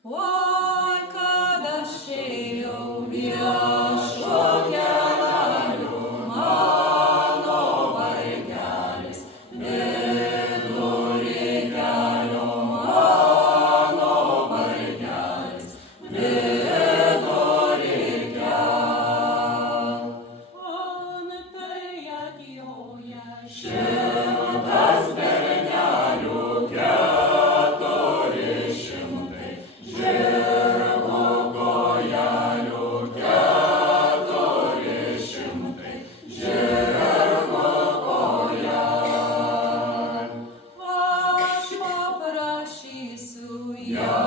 Oi, kad aš ėjau viešpatie keliu, mano vargelis, vidury kelio mano vargelis, vidury kelio. Antai atjoja šimtas bernelių, 400 žirgų kojelių, 400 žirgų kojelių. Aš paprašysiu ją.